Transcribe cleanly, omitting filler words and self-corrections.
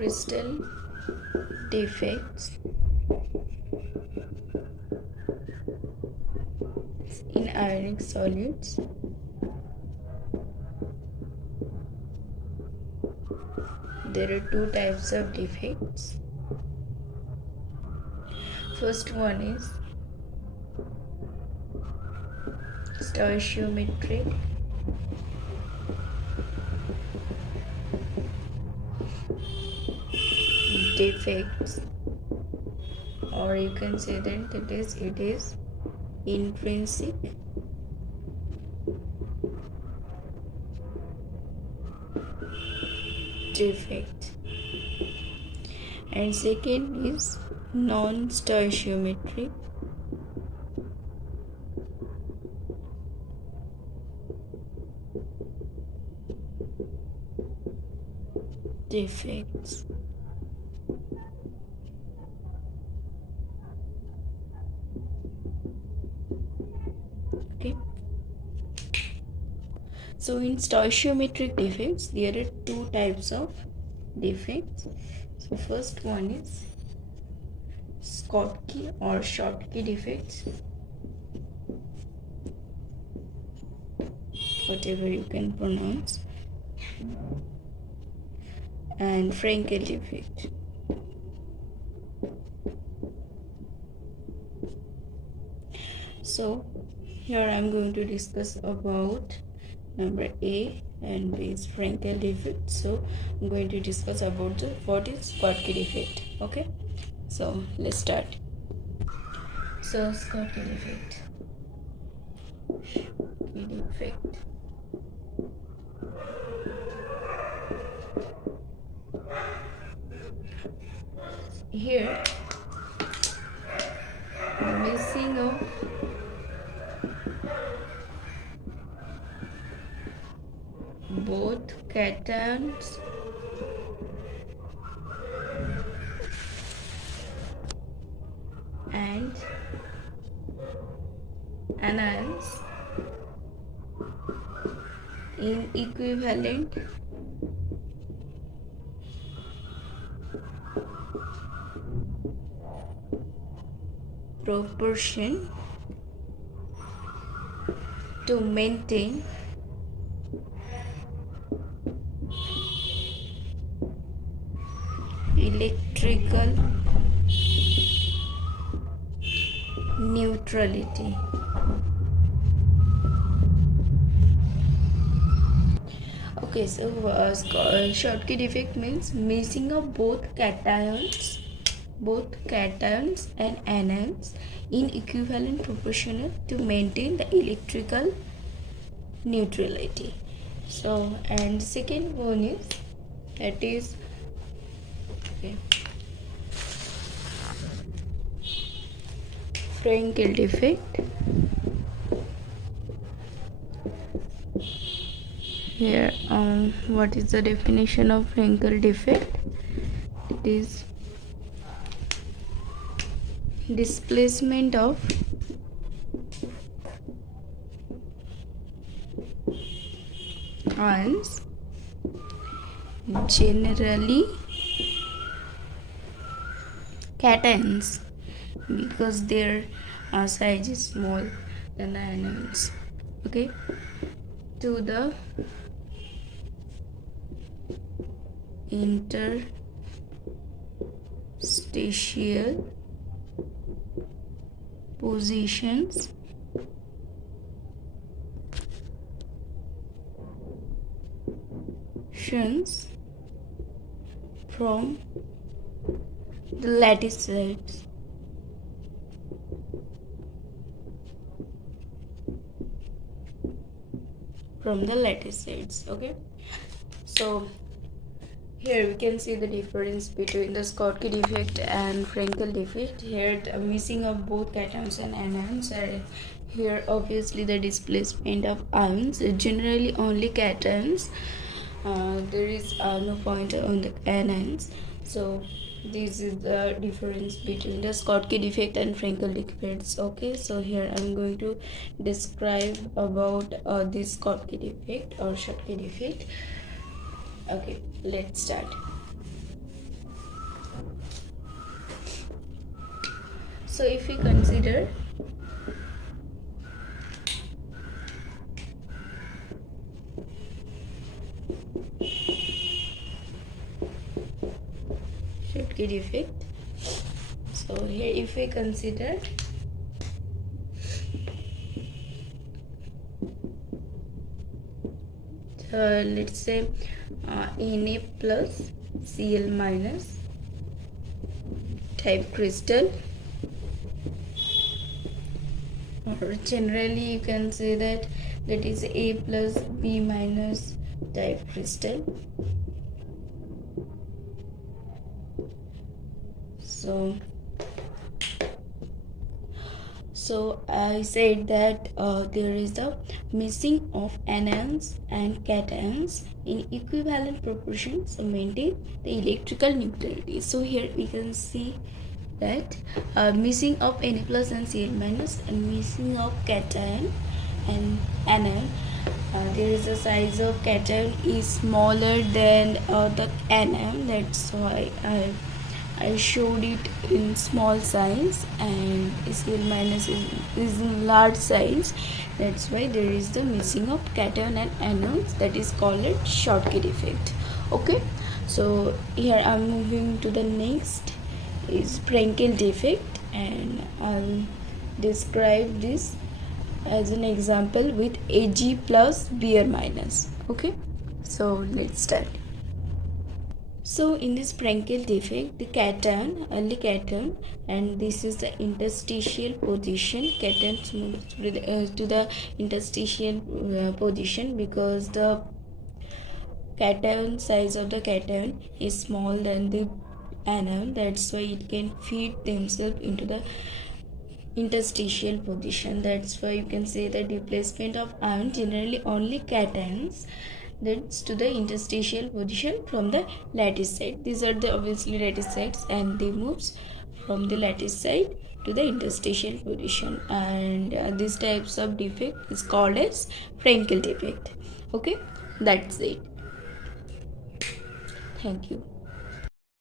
crystal defects in ionic solids. There are two types of defects. First one is stoichiometric defects, or you can say that it is intrinsic defect, and second is non-stoichiometric defects. Okay, so in stoichiometric defects there are two types of defects. So first one is Schottky or Schottky defects, whatever you can pronounce, and Frankel defect. So here I am going to discuss about number A and B is Frankel defect. So I'm going to discuss about what is Schottky defect. Okay, so let's start. So Schottky defect. Here, missing of both cations and anions in equivalent proportion to maintain electrical neutrality. Okay, so Schottky defect means missing of both cations and anions in equivalent proportion to maintain the electrical neutrality. So, and second one is that is Frankel defect. Here, what is the definition of Frankel defect? It is displacement of ions, generally cations, because their size is small than anions. Okay, to the interstitial positions from the lattice sides. Okay, so here we can see the difference between the Schottky defect and Frankel defect. Here the missing of both cations and anions are here. Obviously the displacement of ions, generally only cations, there is no point on the anions. So this is the difference between the Schottky defect and Frankel defects. Okay, so here I'm going to describe about this Schottky defect or Schottky defect. Okay, let's start. So if we consider Schottky defect, so here if we consider let's say Na plus Cl minus type crystal, or generally you can say that is A plus B minus type crystal. So I said that there is the missing of anions and cations in equivalent proportions to maintain the electrical neutrality. So here we can see that missing of Na plus and Cl minus, and missing of cation and anion. There is a size of cation is smaller than the anion. That's why I showed it in small size, and Cl minus is in large size. That's why there is the missing of cation and anions, that is called a Schottky defect. Okay, so here I'm moving to the next is Frenkel defect, and I'll describe this as an example with Ag plus Br minus. Okay, so let's start. So in this Frenkel defect, the cation, only cation, and this is the interstitial position. Cation moves to the interstitial position because the cation size of the cation is small than the anion. That's why it can feed themselves into the interstitial position. That's why you can say the displacement of ion generally only cations that's to the interstitial position from the lattice side. These are the obviously lattice sides, and they moves from the lattice side to the interstitial position, and these types of defect is called as Frenkel defect. Okay, that's it. Thank you.